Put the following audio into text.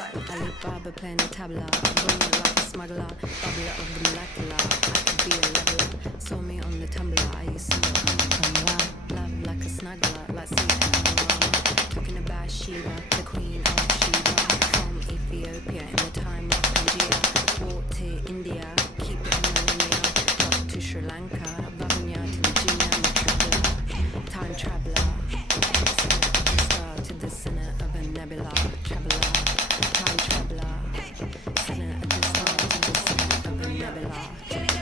Alibaba playing the tabla, rolling like a smuggler, bubbler of the molecular. I could be a leveler, saw me on the tumbler. I used to know I'm